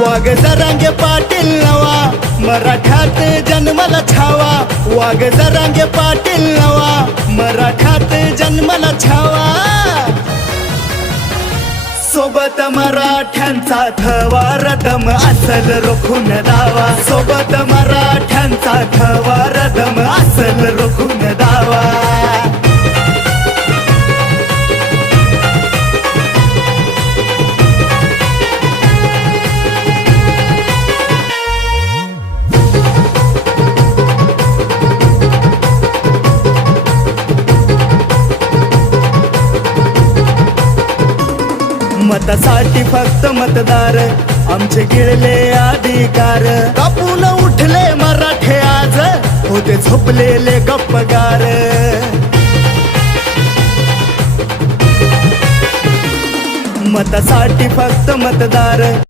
वाघ जरांगे पाटील नवा, मराठात जन्मला छावा. वाघ जरांगे पाटील नवा, मराठात जन्मला छावा. सोबत मराठ्यांचा थवा, रदम असल रोखून दावा. सोबत मराठ्यांचा थवा, रदम असल रोखून दावा. मतासाठी फक्त मतदार, आमचे गिळले अधिकार. कापून उठले मराठे आज, होते झोपलेले गप्पगार. मतासाठी फक्त मतदार.